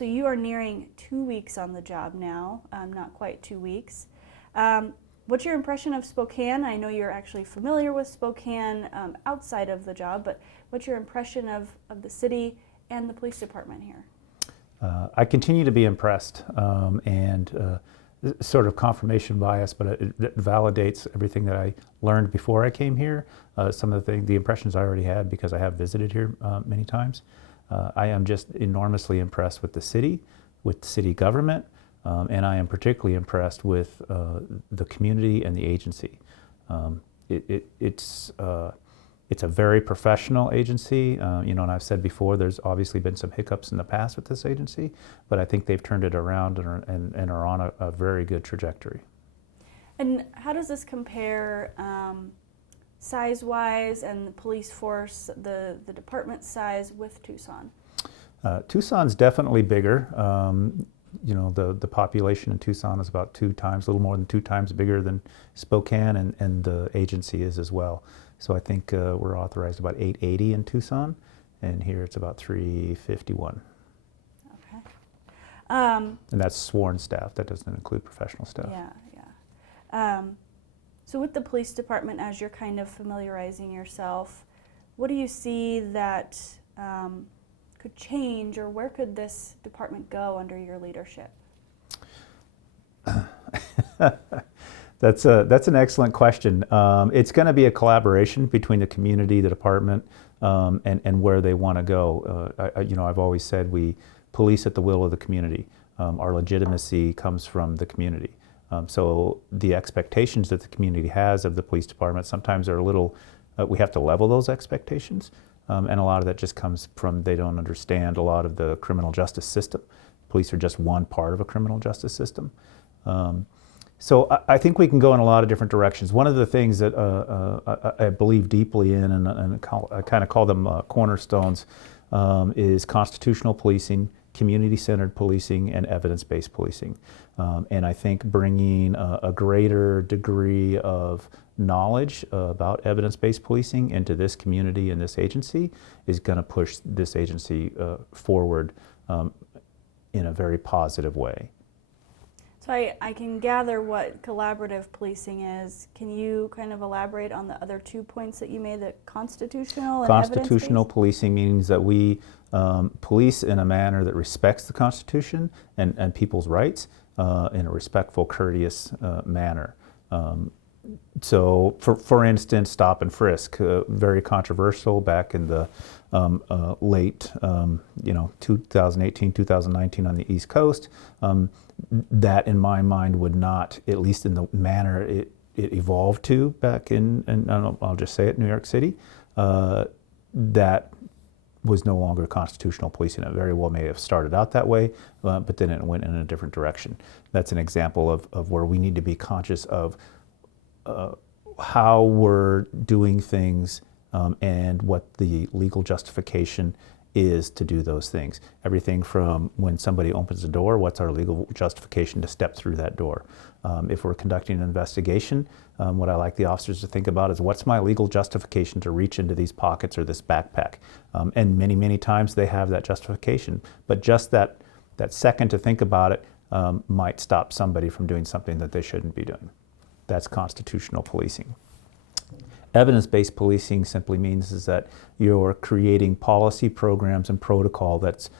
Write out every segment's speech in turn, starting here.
So you are nearing 2 weeks on the job now, not quite 2 weeks. What's your impression of Spokane? I know you're actually familiar with Spokane outside of the job, but what's your impression of the city and the police department here? I continue to be impressed, and sort of confirmation bias, but it validates everything that I learned before I came here. Some of the impressions I already had because I have visited here many times. I am just enormously impressed with the city government, and I am particularly impressed with the community and the agency. It's a very professional agency, you know, and I've said before, there's obviously been some hiccups in the past with this agency, but I think they've turned it around and are on a very good trajectory. And how does this compare size-wise and the police force, the department size with Tucson? Tucson's definitely bigger. You know, the population in Tucson is about 2 times, a little more than 2 times bigger than Spokane, and the agency is as well. So I think we're authorized about 880 in Tucson, and here it's about 351. Okay. And that's sworn staff. That doesn't include professional staff. Yeah, yeah. So with the police department, as you're kind of familiarizing yourself, what do you see that could change, or where could this department go under your leadership? That's an excellent question. It's going to be a collaboration between the community, the department, and where they want to go. You know, I've always said we police at the will of the community. Our legitimacy comes from the community. So the expectations that the community has of the police department sometimes are a little, we have to level those expectations. And a lot of that just comes from they don't understand a lot of the criminal justice system. Police are just one part of a criminal justice system. So I think we can go in a lot of different directions. One of the things that I believe deeply in, and I kind of call them cornerstones, is constitutional policing, community-centered policing, and evidence-based policing. And I think bringing a greater degree of knowledge about evidence-based policing into this community and this agency is going to push this agency forward in a very positive way. So I can gather what collaborative policing is. Can you kind of elaborate on the other 2 points that you made, the constitutional and evidence-based? Constitutional policing means that we police in a manner that respects the Constitution and people's rights in a respectful, courteous manner. So, for instance, stop and frisk, very controversial back in the late, 2018, 2019 on the East Coast. That, in my mind, would not, at least in the manner it evolved to back in, and I'll just say it, New York City, that was no longer constitutional policing. It very well may have started out that way, but then it went in a different direction. That's an example of where we need to be conscious of how we're doing things and what the legal justification is to do those things. Everything from when somebody opens a door, what's our legal justification to step through that door? If we're conducting an investigation, what I like the officers to think about is what's my legal justification to reach into these pockets or this backpack? And many, many times they have that justification, but just that second to think about it might stop somebody from doing something that they shouldn't be doing. That's constitutional policing. Evidence-based policing simply means is that you're creating policy, programs, and protocol that's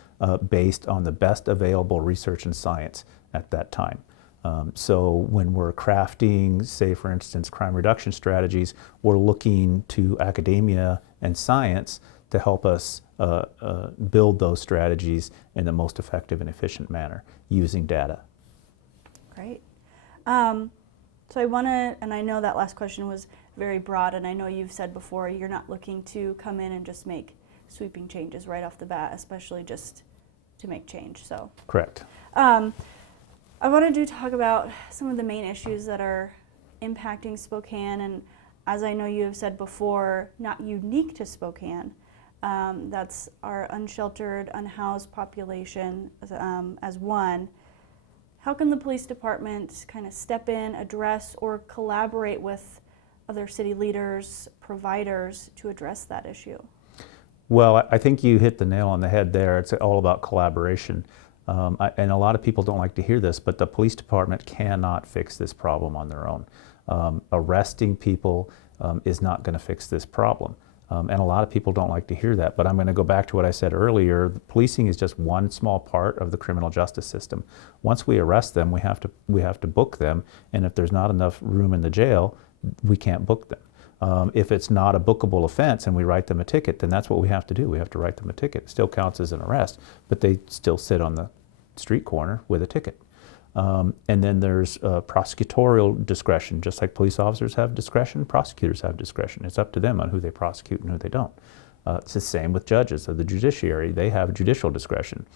based on the best available research and science at that time. So when we're crafting, say for instance, crime reduction strategies, we're looking to academia and science to help us build those strategies in the most effective and efficient manner using data. Great. So I want to, and I know that last question was very broad, and I know you've said before you're not looking to come in and just make sweeping changes right off the bat, especially just to make change. So correct. I wanted to talk about some of the main issues that are impacting Spokane, and as I know you have said before, not unique to Spokane. That's our unsheltered, unhoused population as one. How can the police department kind of step in, address, or collaborate with other city leaders, providers to address that issue? Well, I think you hit the nail on the head there. It's all about collaboration. And a lot of people don't like to hear this, but the police department cannot fix this problem on their own. Arresting people is not going to fix this problem. And a lot of people don't like to hear that, but I'm going to go back to what I said earlier. Policing is just one small part of the criminal justice system. Once we arrest them, we have to book them, and if there's not enough room in the jail, we can't book them. If it's not a bookable offense and we write them a ticket, then that's what we have to do. We have to write them a ticket. It still counts as an arrest, but they still sit on the street corner with a ticket. And then there's prosecutorial discretion. Just like police officers have discretion, prosecutors have discretion. It's up to them on who they prosecute and who they don't. It's the same with judges of the judiciary. They have judicial discretion.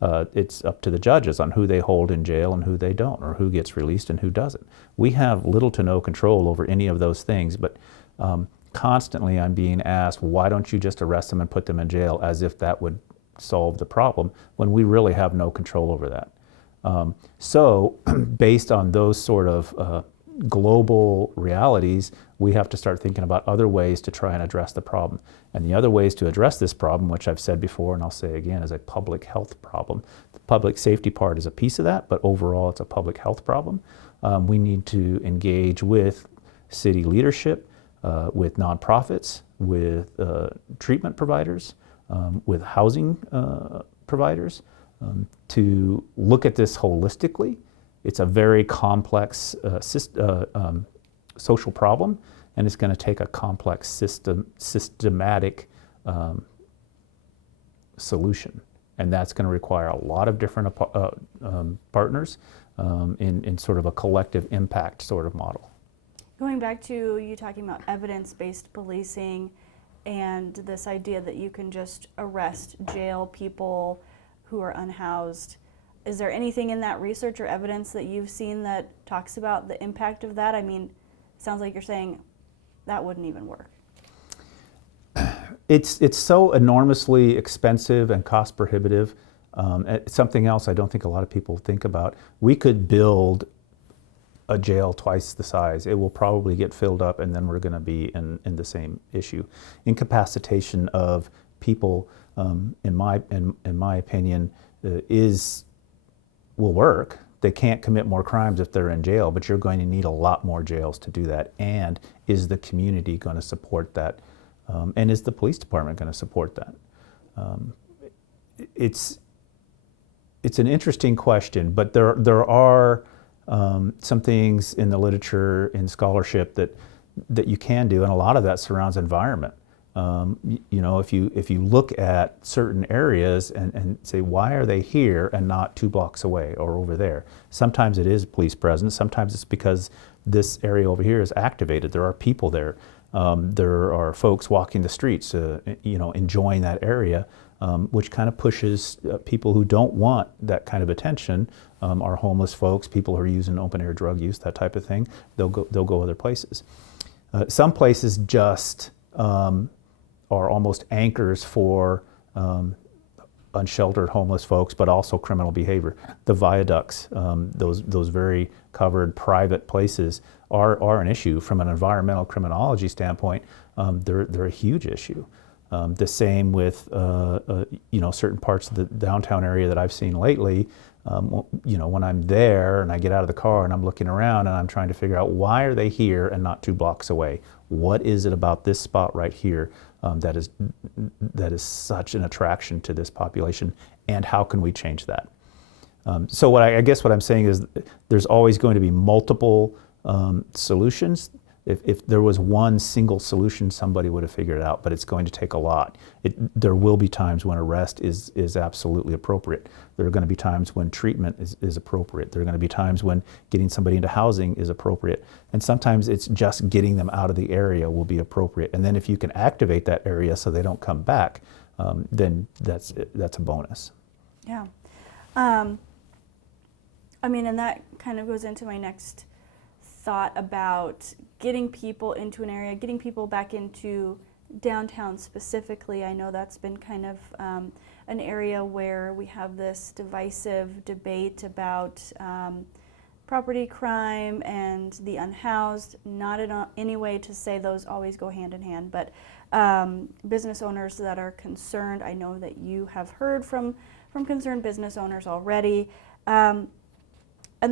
It's up to the judges on who they hold in jail and who they don't, or who gets released and who doesn't. We have little to no control over any of those things, but constantly I'm being asked, why don't you just arrest them and put them in jail, as if that would solve the problem, when we really have no control over that. So based on those sort of global realities, we have to start thinking about other ways to try and address the problem. And the other ways to address this problem, which I've said before and I'll say again, is a public health problem. The public safety part is a piece of that, but overall it's a public health problem. We need to engage with city leadership, with nonprofits, with treatment providers, with housing providers, to look at this holistically. It's a very complex social problem, and it's going to take a complex systematic solution. And that's going to require a lot of different partners in sort of a collective impact sort of model. Going back to you talking about evidence-based policing and this idea that you can just arrest, jail people who are unhoused, is there anything in that research or evidence that you've seen that talks about the impact of that? I mean, it sounds like you're saying that wouldn't even work. It's so enormously expensive and cost prohibitive. It's something else I don't think a lot of people think about. We could build a jail twice the size. It will probably get filled up, and then we're going to be in the same issue. Incapacitation of people, in my opinion, will work. They can't commit more crimes if they're in jail, but you're going to need a lot more jails to do that. And is the community going to support that? And is the police department going to support that? It's an interesting question, but there are some things in the literature, in scholarship, that you can do, and a lot of that surrounds environment. You know, if you look at certain areas and say, why are they here and not 2 blocks away or over there? Sometimes it is police presence. Sometimes it's because this area over here is activated. There are people there. There are folks walking the streets, you know, enjoying that area, which kind of pushes people who don't want that kind of attention. Are homeless folks, people who are using open-air drug use, that type of thing. They'll go other places. Some places just are almost anchors for unsheltered homeless folks, but also criminal behavior. The viaducts, those very covered private places are an issue from an environmental criminology standpoint. They're a huge issue. The same with you know, certain parts of the downtown area that I've seen lately. You know, when I'm there and I get out of the car and I'm looking around and I'm trying to figure out, why are they here and not 2 blocks away? What is it about this spot right here that is such an attraction to this population, and how can we change that? So I guess what I'm saying is there's always going to be multiple solutions. If there was one single solution, somebody would have figured it out, but it's going to take a lot. There will be times when arrest is absolutely appropriate. There are going to be times when treatment is appropriate. There are going to be times when getting somebody into housing is appropriate. And sometimes it's just getting them out of the area will be appropriate. And then if you can activate that area so they don't come back, then that's a bonus. Yeah. I mean, and that kind of goes into my next thought about getting people into an area, getting people back into downtown specifically. I know that's been kind of an area where we have this divisive debate about property crime and the unhoused. Not in any way to say those always go hand in hand, but business owners that are concerned. I know that you have heard from from concerned business owners already. And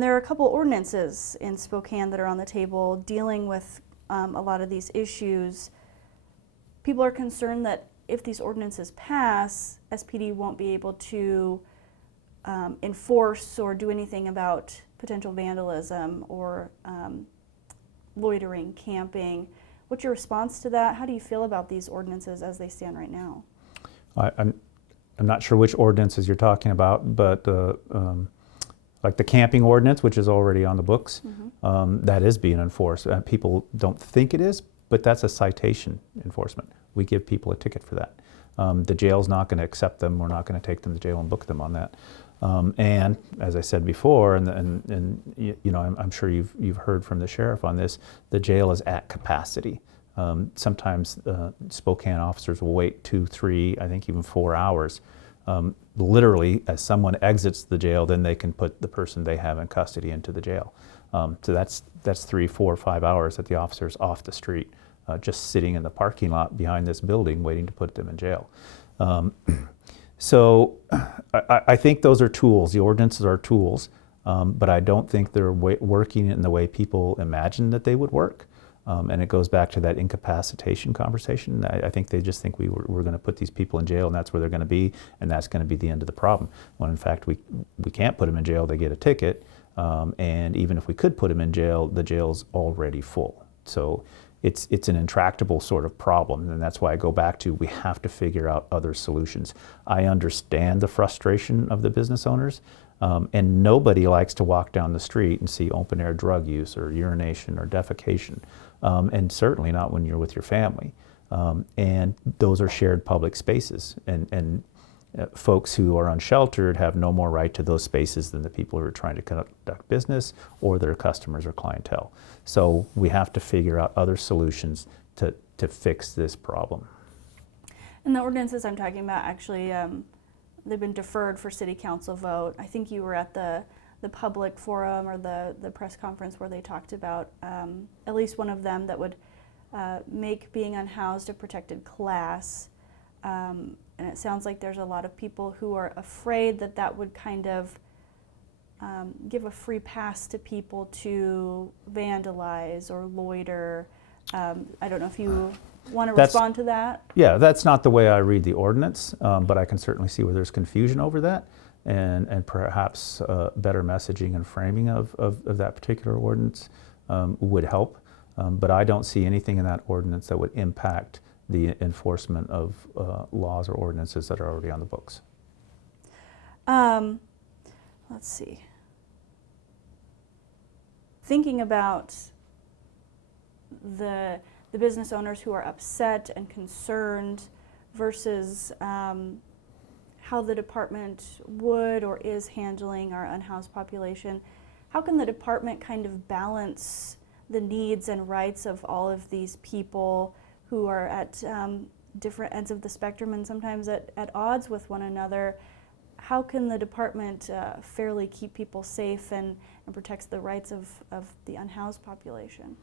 there are a couple ordinances in Spokane that are on the table dealing with a lot of these issues. People are concerned that if these ordinances pass, SPD won't be able to enforce or do anything about potential vandalism or loitering, camping. What's your response to that? How do you feel about these ordinances as they stand right now? I'm not sure which ordinances you're talking about, but like the camping ordinance, which is already on the books, that is being enforced. People don't think it is, but that's a citation enforcement. We give people a ticket for that. The jail's not going to accept them. We're not going to take them to jail and book them on that. And as I said before, and you know, I'm sure you've heard from the sheriff on this, the jail is at capacity. Sometimes Spokane officers will wait 2, 3, I think even 4 hours. Literally, as someone exits the jail, then they can put the person they have in custody into the jail. So that's 3, 4, 5 hours that the officer's off the street, just sitting in the parking lot behind this building waiting to put them in jail. So I think those are tools. The ordinances are tools, but I don't think they're working in the way people imagine that they would work. And it goes back to that incapacitation conversation. I think they just think we're going to put these people in jail and that's where they're going to be, and that's going to be the end of the problem. When in fact we can't put them in jail, they get a ticket, and even if we could put them in jail, the jail's already full. So it's an intractable sort of problem, and that's why I go back to we have to figure out other solutions. I understand the frustration of the business owners, and nobody likes to walk down the street and see open-air drug use or urination or defecation, and certainly not when you're with your family. And those are shared public spaces, and folks who are unsheltered have no more right to those spaces than the people who are trying to conduct business or their customers or clientele. So we have to figure out other solutions to fix this problem. And the ordinances I'm talking about actually, they've been deferred for city council vote. I think you were at the public forum or the press conference where they talked about at least one of them that would make being unhoused a protected class. And it sounds like there's a lot of people who are afraid that that would kind of give a free pass to people to vandalize or loiter. I don't know if you want to respond to that? Yeah, that's not the way I read the ordinance, but I can certainly see where there's confusion over that, and perhaps better messaging and framing of that particular ordinance would help. But I don't see anything in that ordinance that would impact the enforcement of laws or ordinances that are already on the books. Let's see. Thinking about the business owners who are upset and concerned versus how the department would or is handling our unhoused population, how can the department kind of balance the needs and rights of all of these people who are at different ends of the spectrum and sometimes at odds with one another? How can the department fairly keep people safe and protects the rights of the unhoused population?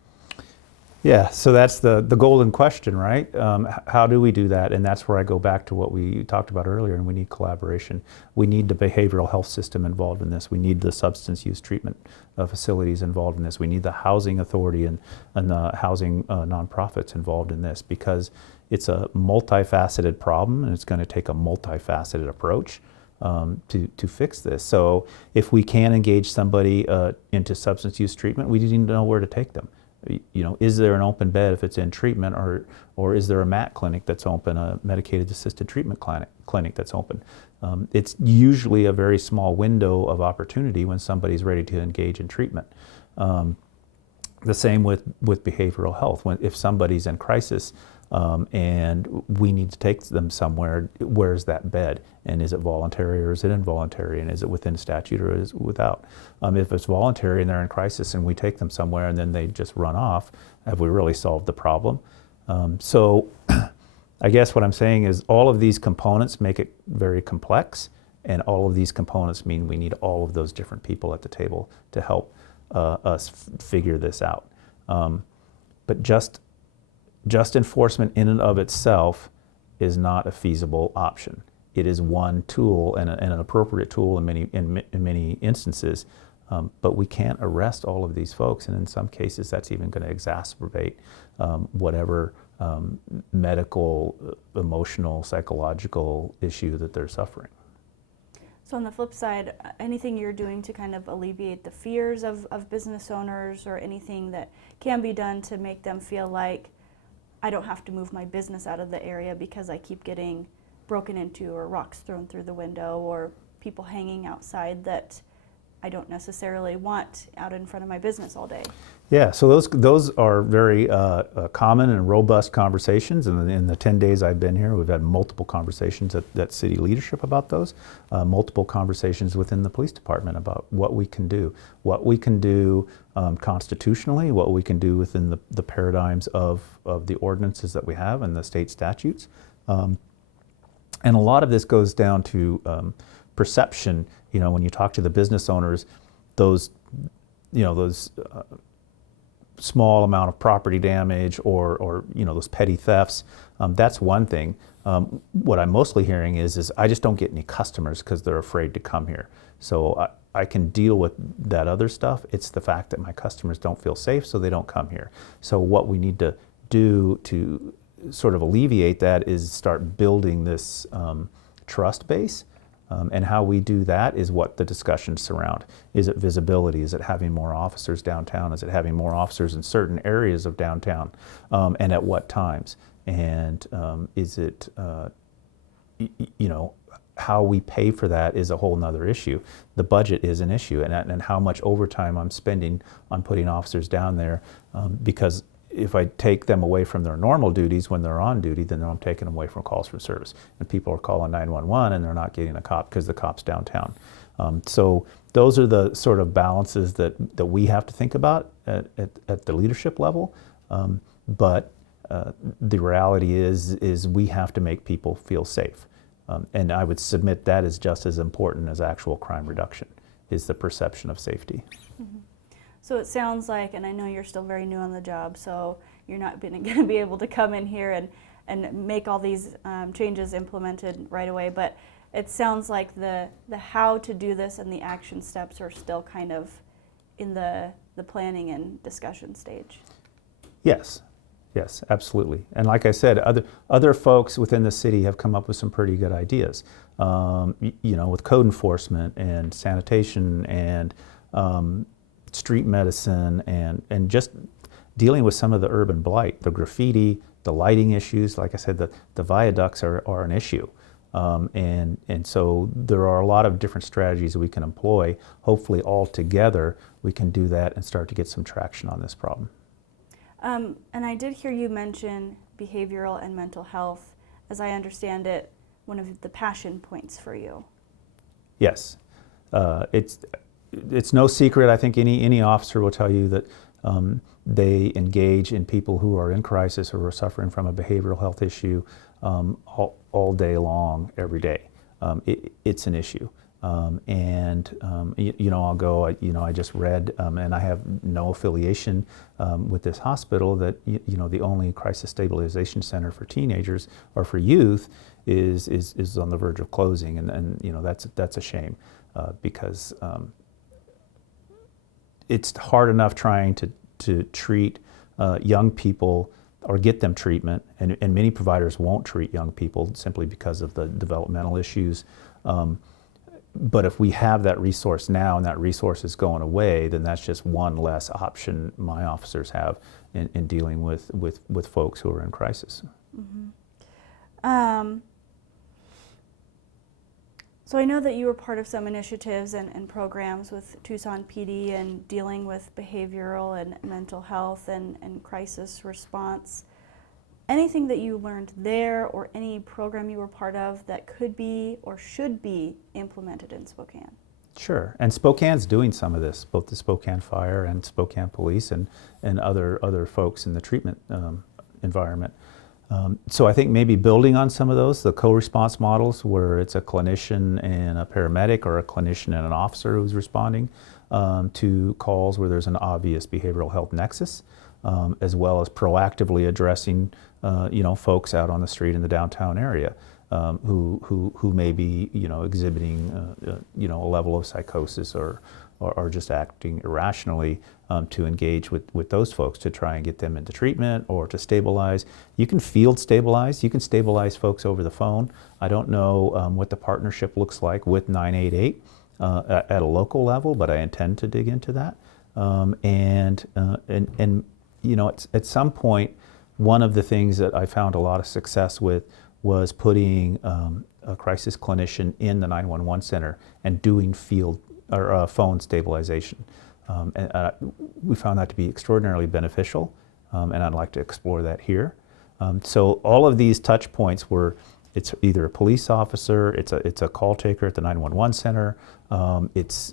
Yeah, so that's the golden question, right? How do we do that? And that's where I go back to what we talked about earlier, and we need collaboration. We need the behavioral health system involved in this. We need the substance use treatment facilities involved in this. We need the housing authority and the housing nonprofits involved in this, because it's a multifaceted problem and it's going to take a multifaceted approach to fix this. So if we can engage somebody into substance use treatment, we need to know where to take them. You know, is there an open bed if it's in treatment, or is there a MAT clinic that's open, a medicated assisted treatment clinic that's open? It's usually a very small window of opportunity when somebody's ready to engage in treatment. The same with behavioral health. If somebody's in crisis and we need to take them somewhere, where's that bed? And is it voluntary or is it involuntary? And is it within statute or is it without? If it's voluntary and they're in crisis and we take them somewhere and then they just run off, have we really solved the problem? So I guess what I'm saying is all of these components make it very complex, and all of these components mean we need all of those different people at the table to help us figure this out. But just enforcement in and of itself is not a feasible option. it is one tool and an appropriate tool in many instances. But we can't arrest all of these folks, and in some cases that's even going to exacerbate whatever medical, emotional, psychological issue that they're suffering. So on the flip side, anything you're doing to kind of alleviate the fears of business owners, or anything that can be done to make them feel like I don't have to move my business out of the area because I keep getting broken into, or rocks thrown through the window, or people hanging outside that I don't necessarily want out in front of my business all day. Yeah, so those are very common and robust conversations. And in the 10 days I've been here, we've had multiple conversations at city leadership about those, multiple conversations within the police department about what we can do constitutionally, what we can do within the paradigms of the ordinances that we have and the state statutes. And a lot of this goes down to perception. You know, when you talk to the business owners, those small amount of property damage or those petty thefts, that's one thing. What I'm mostly hearing is I just don't get any customers because they're afraid to come here. So I can deal with that other stuff. It's the fact that my customers don't feel safe, so they don't come here. So what we need to do to sort of alleviate that is start building this trust base. And how we do that is what the discussions surround. Is it visibility? Is it having more officers downtown? Is it having more officers in certain areas of downtown? And at what times? And is it, how we pay for that is a whole nother issue. The budget is an issue, and how much overtime I'm spending on putting officers down there, because if I take them away from their normal duties when they're on duty, then I'm taking them away from calls for service. And people are calling 911 and they're not getting a cop because the cop's downtown. So those are the sort of balances that we have to think about at the leadership level. But the reality is we have to make people feel safe. And I would submit that is just as important as actual crime reduction, is the perception of safety. Mm-hmm. So it sounds like, and I know you're still very new on the job, so you're not going to be able to come in here and make all these changes implemented right away, but it sounds like the how to do this and the action steps are still kind of in the planning and discussion stage. Yes, absolutely. And like I said, other folks within the city have come up with some pretty good ideas, with code enforcement and sanitation and street medicine and just dealing with some of the urban blight, the graffiti, the lighting issues. Like I said, the viaducts are an issue. And so there are a lot of different strategies we can employ. Hopefully all together we can do that and start to get some traction on this problem. And I did hear you mention behavioral and mental health, as I understand it, one of the passion points for you. Yes. It's no secret. I think any officer will tell you that they engage in people who are in crisis or are suffering from a behavioral health issue all day long, every day. It's an issue. I'll go, I just read, and I have no affiliation with this hospital, that, the only crisis stabilization center for teenagers or for youth is on the verge of closing. And that's a shame because it's hard enough trying to treat young people or get them treatment, and many providers won't treat young people simply because of the developmental issues. But if we have that resource now and that resource is going away, then that's just one less option my officers have in dealing with folks who are in crisis. Mm-hmm. So I know that you were part of some initiatives and programs with Tucson PD and dealing with behavioral and mental health and crisis response. Anything that you learned there, or any program you were part of that could be or should be implemented in Spokane? Sure, and Spokane's doing some of this, both the Spokane Fire and Spokane Police and other folks in the treatment environment. So I think maybe building on some of those, the co-response models where it's a clinician and a paramedic, or a clinician and an officer who's responding to calls where there's an obvious behavioral health nexus, as well as proactively addressing folks out on the street in the downtown area. who may be, exhibiting, a level of psychosis or just acting irrationally, to engage with those folks to try and get them into treatment or to stabilize. You can field stabilize. You can stabilize folks over the phone. I don't know what the partnership looks like with 988 at a local level, but I intend to dig into that. At some point, one of the things that I found a lot of success with was putting a crisis clinician in the 911 center and doing field or phone stabilization. We found that to be extraordinarily beneficial, and I'd like to explore that here. So all of these touch points were, it's either a police officer, it's a call taker at the 911 center, it's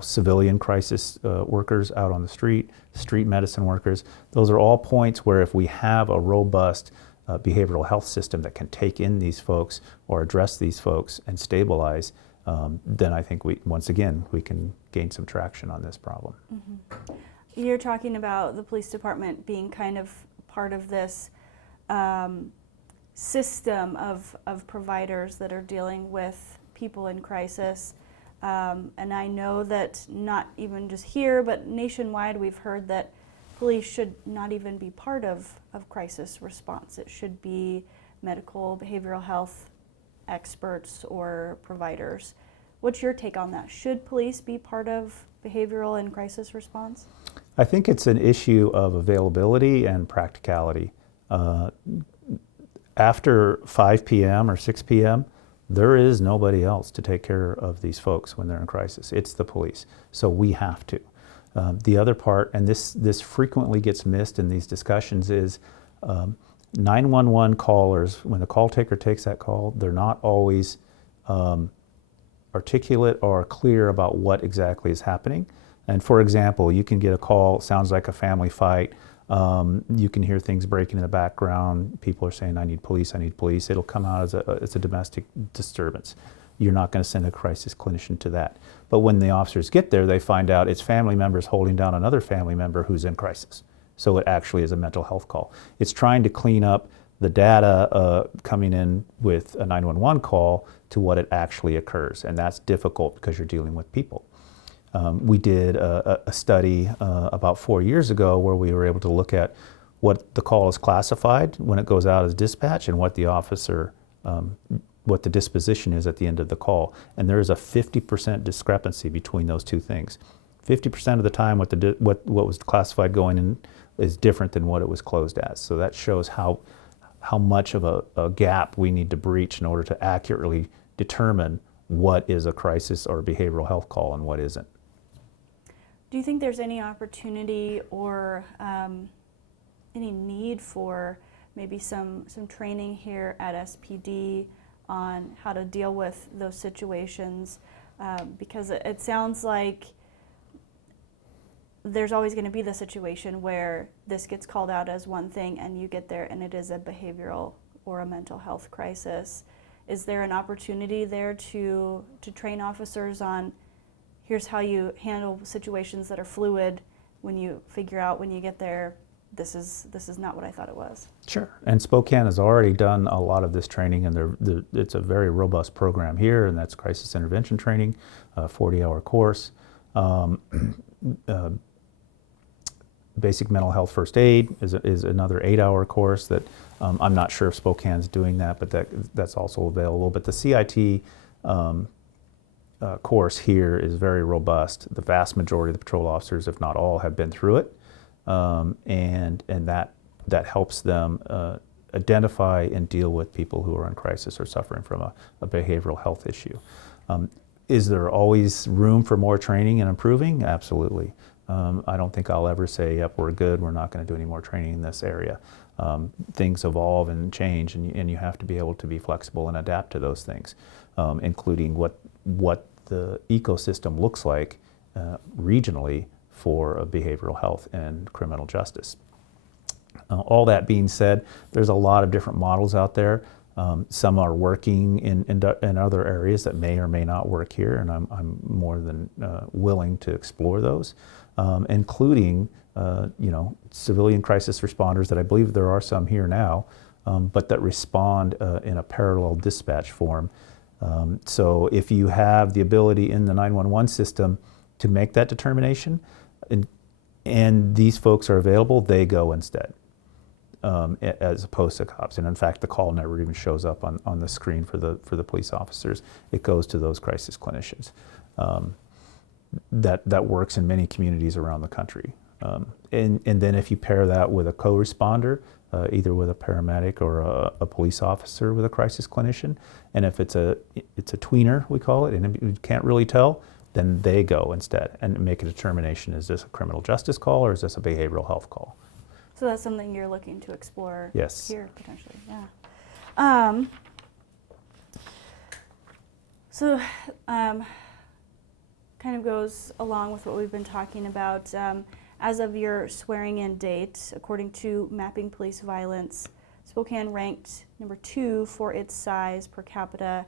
civilian crisis workers out on the street medicine workers. Those are all points where if we have a robust behavioral health system that can take in these folks or address these folks and stabilize, then I think once again, we can gain some traction on this problem. Mm-hmm. You're talking about the police department being kind of part of this system of providers that are dealing with people in crisis. And I know that not even just here, but nationwide, we've heard that police should not even be part of crisis response. It should be medical, behavioral health experts or providers. What's your take on that? Should police be part of behavioral and crisis response? I think it's an issue of availability and practicality. After 5 p.m. or 6 p.m., there is nobody else to take care of these folks when they're in crisis. It's the police. So we have to. The other part, and this frequently gets missed in these discussions, is 911 callers, when the call taker takes that call, they're not always articulate or clear about what exactly is happening. And for example, you can get a call, sounds like a family fight. You can hear things breaking in the background. People are saying, I need police, I need police. It'll come out as a domestic disturbance. You're not going to send a crisis clinician to that. But when the officers get there, they find out it's family members holding down another family member who's in crisis. So it actually is a mental health call. It's trying to clean up the data coming in with a 911 call to what it actually occurs. And that's difficult because you're dealing with people. We did a study about 4 years ago where we were able to look at what the call is classified when it goes out as dispatch and what the officer, what the disposition is at the end of the call. And there is a 50% discrepancy between those two things. 50% of the time what was classified going in is different than what it was closed as. So that shows how much of a gap we need to breach in order to accurately determine what is a crisis or behavioral health call and what isn't. Do you think there's any opportunity or any need for maybe some training here at SPD on how to deal with those situations? Because it sounds like there's always going to be the situation where this gets called out as one thing and you get there and it is a behavioral or a mental health crisis. Is there an opportunity there to train officers on here's how you handle situations that are fluid when you figure out when you get there, this is not what I thought it was? Sure, and Spokane has already done a lot of this training, and it's a very robust program here, and that's crisis intervention training, a 40-hour course. Basic mental health first aid is another 8-hour course that I'm not sure if Spokane's doing that, but that's also available. But the CIT course here is very robust. The vast majority of the patrol officers, if not all, have been through it, and that helps them identify and deal with people who are in crisis or suffering from a behavioral health issue. Is there always room for more training and improving? Absolutely. I don't think I'll ever say, yep, we're good, we're not going to do any more training in this area. Things evolve and change, and you have to be able to be flexible and adapt to those things, including what the ecosystem looks like regionally for behavioral health and criminal justice. All that being said, there's a lot of different models out there. Some are working in other areas that may or may not work here, and I'm more than willing to explore those, including civilian crisis responders that I believe there are some here now but that respond in a parallel dispatch form. So if you have the ability in the 911 system to make that determination, and these folks are available, they go instead, as opposed to cops. And in fact, the call never even shows up on the screen for the police officers. It goes to those crisis clinicians. That works in many communities around the country. And then if you pair that with a co-responder, either with a paramedic or a police officer with a crisis clinician, and if it's a tweener, we call it, and you can't really tell, then they go instead and make a determination: is this a criminal justice call or is this a behavioral health call? So that's something you're looking to explore. Yes. Here potentially, yeah. So kind of goes along with what we've been talking about. As of your swearing-in date, according to Mapping Police Violence, Spokane ranked #2 for its size per capita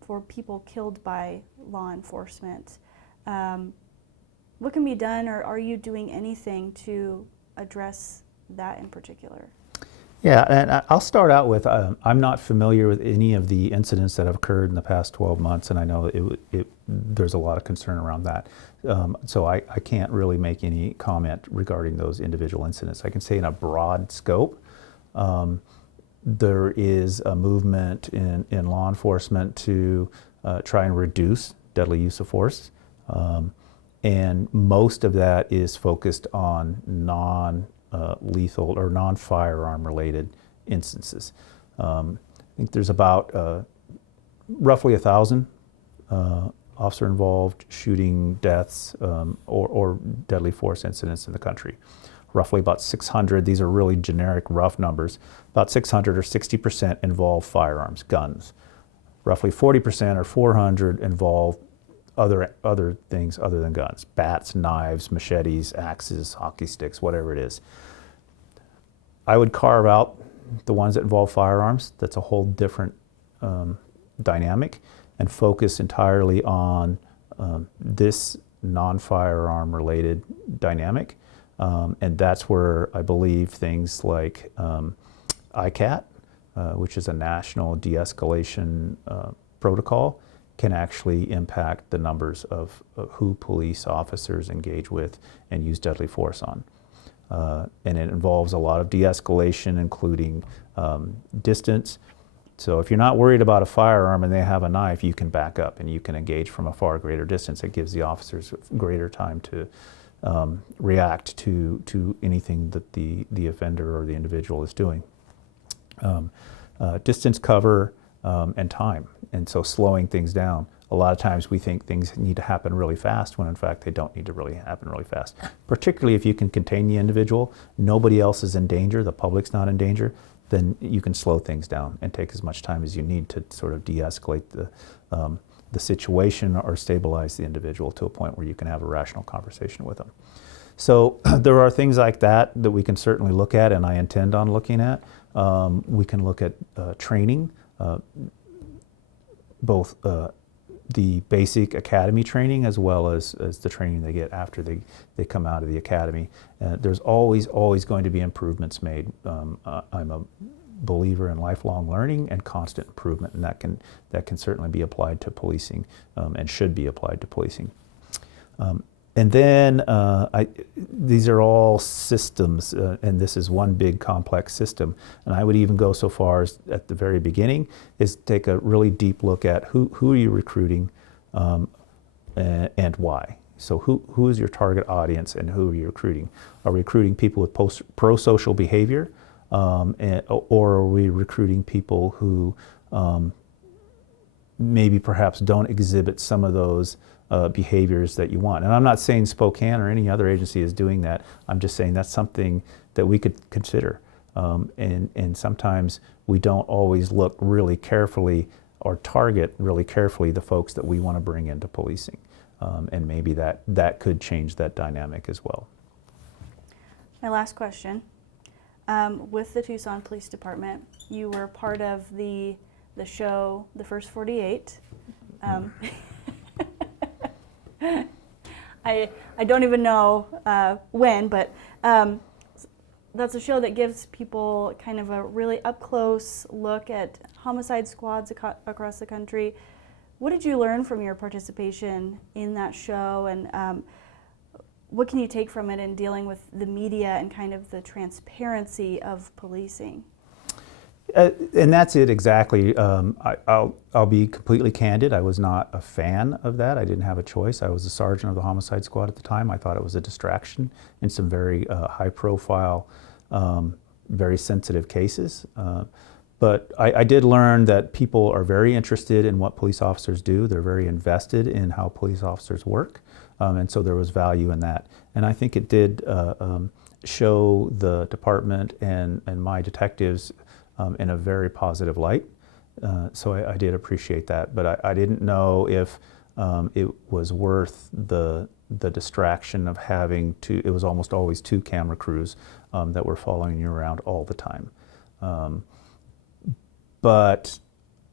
for people killed by law enforcement. What can be done, or are you doing anything to address that in particular? Yeah, and I'll start out with, I'm not familiar with any of the incidents that have occurred in the past 12 months, and I know there's a lot of concern around that. So I can't really make any comment regarding those individual incidents. I can say in a broad scope, there is a movement in law enforcement to try and reduce deadly use of force. And most of that is focused on non-lethal or non-firearm related instances. I think there's about roughly 1,000 officer-involved shooting deaths or deadly force incidents in the country. Roughly about 600, these are really generic rough numbers, about 600 or 60% involve firearms, guns. Roughly 40% or 400 involve other things other than guns: bats, knives, machetes, axes, hockey sticks, whatever it is. I would carve out the ones that involve firearms. That's a whole different dynamic, and focus entirely on this non-firearm related dynamic. And that's where I believe things like ICAT, which is a national de-escalation protocol, can actually impact the numbers of who police officers engage with and use deadly force on. And it involves a lot of de-escalation, including distance. So if you're not worried about a firearm and they have a knife, you can back up and you can engage from a far greater distance. It gives the officers greater time to react to anything that the offender or the individual is doing. Distance, cover, and time. And so slowing things down. A lot of times we think things need to happen really fast when in fact they don't need to really happen really fast. Particularly if you can contain the individual, nobody else is in danger, the public's not in danger, then you can slow things down and take as much time as you need to sort of de-escalate the situation or stabilize the individual to a point where you can have a rational conversation with them. So there are things like that we can certainly look at, and I intend on looking at. We can look at training, both the basic academy training as well as the training they get after they come out of the academy. There's always going to be improvements made. I'm a believer in lifelong learning and constant improvement, and that can certainly be applied to policing and should be applied to policing. And then these are all systems, and this is one big complex system. And I would even go so far as at the very beginning is take a really deep look at who are you recruiting and why. So who is your target audience and who are you recruiting? Are we recruiting people with pro-social behavior, or are we recruiting people who maybe perhaps don't exhibit some of those behaviors that you want? And I'm not saying Spokane or any other agency is doing that. I'm just saying that's something that we could consider. And sometimes we don't always look really carefully or target really carefully the folks that we want to bring into policing. And maybe that could change that dynamic as well. My last question. With the Tucson Police Department, you were part of the show, The First 48. I don't even know when, but that's a show that gives people kind of a really up-close look at homicide squads across the country. What did you learn from your participation in that show, and what can you take from it in dealing with the media and kind of the transparency of policing? And that's it exactly. I'll be completely candid. I was not a fan of that. I didn't have a choice. I was a sergeant of the homicide squad at the time. I thought it was a distraction in some very high-profile, very sensitive cases. But I did learn that people are very interested in what police officers do. They're very invested in how police officers work, and so there was value in that. And I think it did show the department and my detectives in a very positive light. So I did appreciate that, but I didn't know if it was worth the distraction of having to, it was almost always 2 camera crews that were following you around all the time. But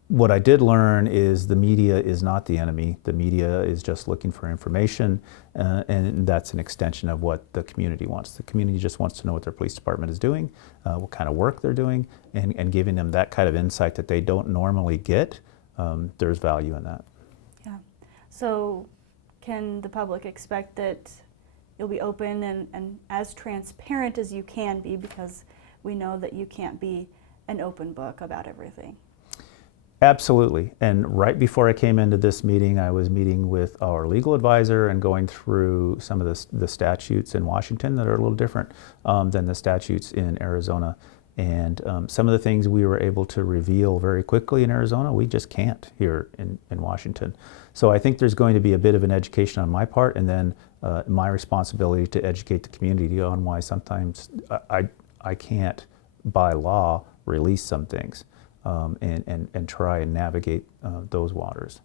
what I did learn is the media is not the enemy. The media is just looking for information, and that's an extension of what the community wants. The community just wants to know what their police department is doing, what kind of work they're doing, and giving them that kind of insight that they don't normally get. There's value in that. Yeah. So can the public expect that you'll be open and as transparent as you can be, because we know that you can't be an open book about everything? Absolutely. And right before I came into this meeting, I was meeting with our legal advisor and going through some of the statutes in Washington that are a little different than the statutes in Arizona. And some of the things we were able to reveal very quickly in Arizona, we just can't here in Washington. So I think there's going to be a bit of an education on my part, and then my responsibility to educate the community on why sometimes I can't, by law, release some things. And try and navigate those waters.